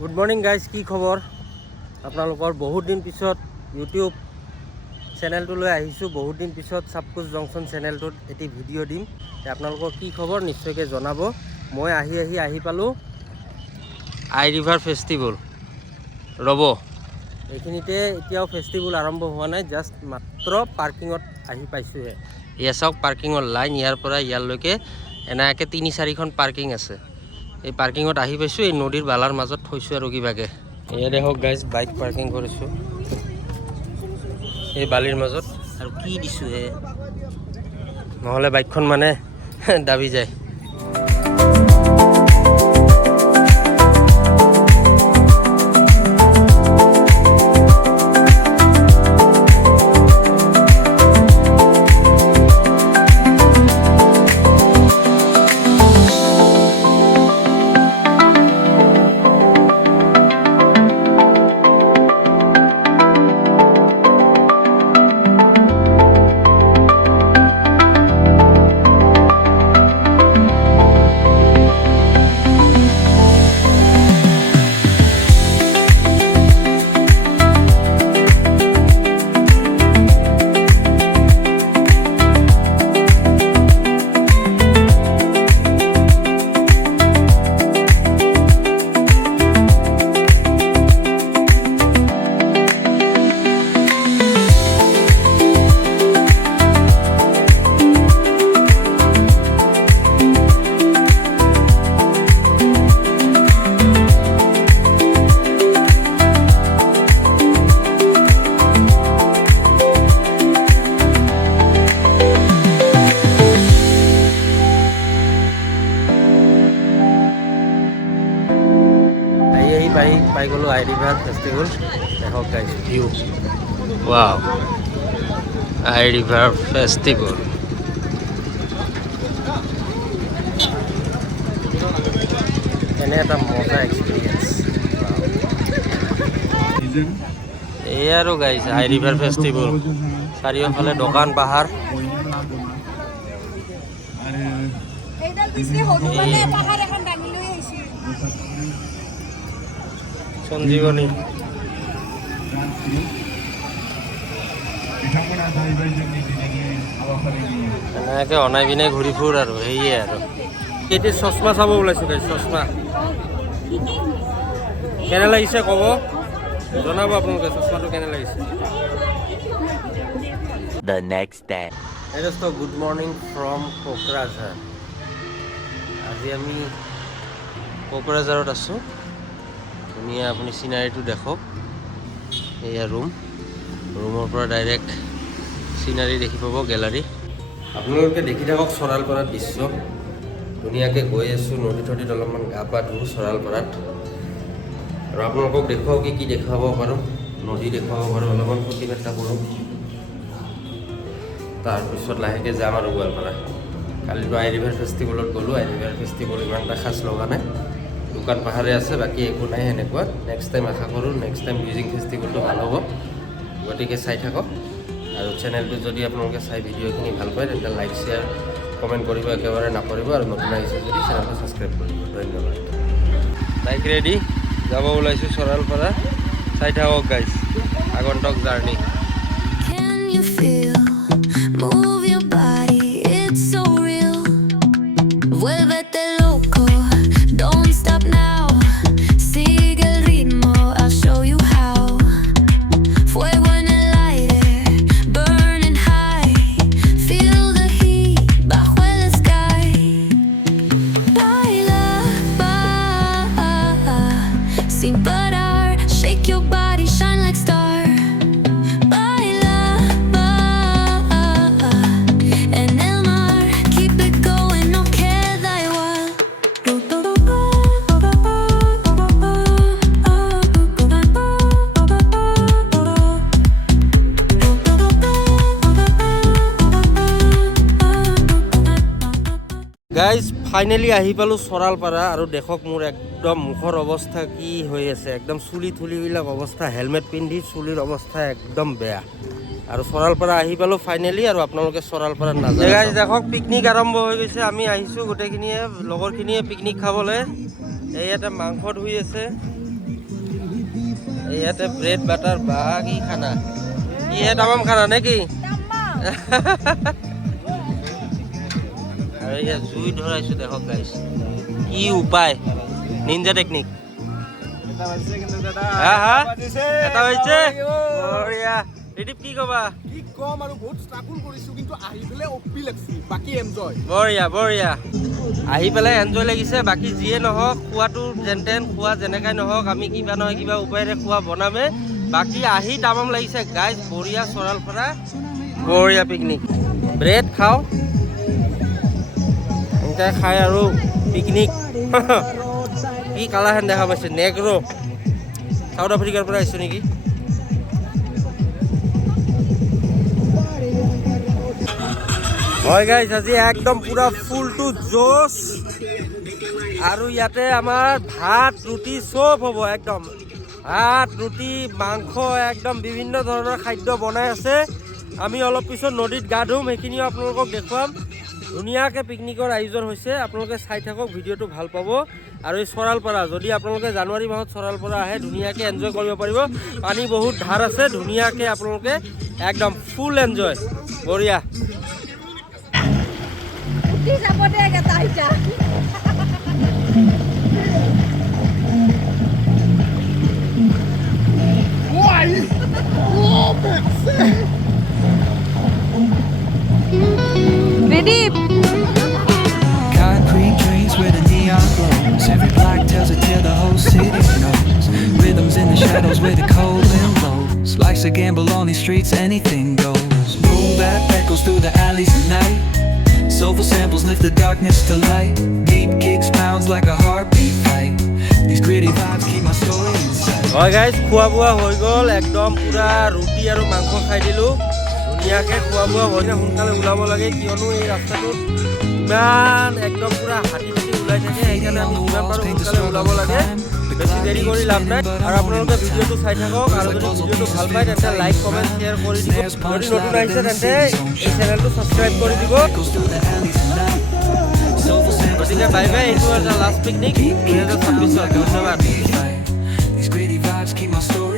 Good morning guys, কি খবৰ আপোনালোকৰ? বহুত দিন পিছত ইউটিউব চেনেলটোলৈ আহিছোঁ। বহুত দিন পিছত চাপকুচ জংচন চেনেলটোত এটি ভিডিঅ' দিম। আপোনালোকৰ কি খবৰ নিশ্চয়কৈ জনাব। মই আহি পালোঁ আই ৰিভাৰ ফেষ্টিভেল। ৰ'ব, এইখিনিতে এতিয়াও ফেষ্টিভেল আৰম্ভ হোৱা নাই, জাষ্ট মাত্ৰ পাৰ্কিঙত আহি পাইছোঁহে। এয়া চাওক পাৰ্কিঙৰ লাইন, ইয়াৰ পৰা ইয়ালৈকে এনেকৈ 3-4খন পাৰ্কিং আছে। এই পাৰ্কিঙত আহি পাইছোঁ, এই নদীৰ বালাৰ মাজত থৈছোঁ আৰু কিবাকৈ। এয়া দেখক গাইজ, বাইক পাৰ্কিং কৰিছোঁ এই বালিৰ মাজত। আৰু কি দিছোঁ নহ'লে বাইকখন মানে দাবি যায়। পাই গ'লোঁ আই ৰিভাৰ ফেষ্টিভেল। দেখক guys view, wow, Ai river festival. এনে এটা মজা এক্সপিৰিয়েঞ্চ। এই আৰু গাইজ আই ৰিভাৰ ফেষ্টিভেল। চাৰিওফালে দোকান পাহাৰ। সঞ্জীৱনী এনেকৈ অনাই পিনে ঘূৰি ফুৰ আৰু সেয়ে আৰু। এতিয়া চশমা চাব ওলাইছোঁ গাইজ, চশমা কেনে লাগিছে ক'ব, জনাব আপোনালোকে চশমাটো কেনে লাগিছে। The next day. Good morning from Kokrajhar. আজি আমি কোকৰাঝাৰত আছোঁ। ধুনীয়া, আপুনি চিনাৰীটো দেখক। এয়া ৰুমৰ পৰা ডাইৰেক্ট চিনাৰী দেখি পাব, গেলাৰী। আপোনালোকে দেখি থাকক চৰালপাৰাৰ দৃশ্য। ধুনীয়াকৈ গৈ আছোঁ, নদী থদীত অলপমান গা পা ধুওঁ চৰালপাৰাত। আৰু আপোনালোকক দেখুৱাওঁ কি দেখুৱাব পাৰোঁ। নদী দেখুৱাব পাৰোঁ, অলপমান ফূৰ্তি ফাৰ্তা কৰোঁ। তাৰপিছত লাহেকৈ যাম আৰু গোৱালপাৰা। কালিতো আই ৰিভাৰ ফেষ্টিভেলত গ'লোঁ। আই ৰিভাৰ ফেষ্টিভেল ইমান এটা খাচ লগা নাই, দোকান পাহাৰে আছে, বাকী একো নাই সেনেকুৱা। নেক্সট টাইম আশা কৰোঁ নেক্সট টাইম মিউজিক ফেষ্টিভেলটো ভাল হ'ব। গতিকে চাই থাকক। আৰু চেনেলটো যদি আপোনালোকে চাই ভিডিঅ'খিনি ভাল পায় তেন্তে লাইক শ্বেয়াৰ কমেণ্ট কৰিব একেবাৰে নকৰিব। আৰু নতুন আহিছে যদি চেনেলটো ছাবস্ক্ৰাইব কৰিব। ধন্যবাদ। বাইক ৰেডি, যাব ওলাইছোঁ চৰালপাৰা। চাই থাকক গাইজ আগন্তুক জাৰ্ণি। গাইজ ফাইনেলি আহি পালোঁ চৰালপাৰা। আৰু দেখক মোৰ একদম মুখৰ অৱস্থা কি হৈ আছে, একদম চুলি থুলিবিলাক অৱস্থা, হেলমেট পিন্ধি চুলিৰ অৱস্থা একদম বেয়া। আৰু চৰালপাৰা আহি পালোঁ ফাইনেলি। আৰু আপোনালোকে চৰালপাৰাত নাযায় গাইজ, দেখক পিকনিক আৰম্ভ হৈ গৈছে। আমি আহিছোঁ গোটেইখিনিয়ে, লগৰখিনিয়ে পিকনিক খাবলৈ। এই ইয়াতে মাংস ধুই আছে, ইয়াতে ব্ৰেড বাটাৰ বা কি খানা ইহে তামাম খানা নে কি আৰু ইয়া জুই ধৰাইছো দেখক গাইছ কি উপায় নিনজা টেকনিক এটা হৈছে বঢ়িয়া ৰিদীপ কি কবা কি কম আৰু বহুত ষ্ট্ৰাগল কৰিছো কিন্তু আহি পেলাই অপি লাগছি বাকি এনজয় বঢ়িয়া বঢ়িয়া আহি পেলাই এনজয় লাগিছে বাকি যিয়ে নহওক খোৱাটো যেনতেন খোৱা যেনেকাই নহওক আমি কিবা নহয় কিবা উপায়েৰে খোৱা বনামে বাকি আহি তামাম লাগিছে গাইজ বঢ়িয়া চৰালফৰা বঢ়িয়া পিকনিক ব্ৰেড খাওঁ এনেকৈ খাই আৰু পিকনিক কি কালাহেন দেখা পাইছে নেগ্ৰো সাউথ আফ্ৰিকাৰ পৰা আহিছোঁ নেকি হয় গাইজ আজি একদম পুৰা ফুল টু জোচ আৰু ইয়াতে আমাৰ ভাত ৰুটি চব হ'ব একদম ভাত ৰুটি মাংস একদম বিভিন্ন ধৰণৰ খাদ্য বনাই আছে আমি অলপ পিছত নদীত গা ধুম সেইখিনিও আপোনালোকক দেখুৱাম ধুনীয়াকৈ পিকনিকৰ আয়োজন হৈছে আপোনালোকে চাই থাকক ভিডিঅ'টো ভাল পাব আৰু এই চৰালপাৰা যদি আপোনালোকে জানুৱাৰী মাহত চৰালপাৰা আহে ধুনীয়াকৈ এনজয় কৰিব পাৰিব পানী বহুত ধাৰ আছে ধুনীয়াকৈ আপোনালোকে একদম ফুল এনজয় বঢ়িয়া যাব দে এটা আইতা Ridip Concrete dreams where the neon glows. Every block tells a tale the whole city knows. Rhythms in the shadows where the cold wind blows. Life's a gamble on these streets, anything goes. Boom bap echoes through the alleys at night. Soulful samples lift the darkness to light. Beat kicks pounds like a heartbeat fight. These gritty vibes keep my story inside. হয় guys খোৱা বোৱা হৈ গ'ল একদম পুৰা ৰুটি আৰু মাংস খাই দিলোঁ ধুনীয়াকৈ খোৱা বোৱা হৈ সোনকালে ওলাব লাগে কিয়নো এই ৰাস্তাটোত ইমান একদম পুৰা হাতী ওলাই থাকে সেইকাৰণে আমি যিমান পাৰোঁ সোনকালে ওলাব লাগে বেছি দেৰি কৰি লাভ নাই আৰু আপোনালোকে ভিডিঅ'টো চাই থাকক আৰু যদি ভিডিঅ'টো ভাল পায় তেন্তে লাইক কমেণ্ট শ্বেয়াৰ কৰি দিব যদি নতুন আহিছে তেন্তে এই চেনেলটো ছাবস্ক্ৰাইব কৰি দিব গতিকে বাই বাই এইটো এটা লাষ্ট পিকনিক 2026 ধন্যবাদ These gritty vibes keep my story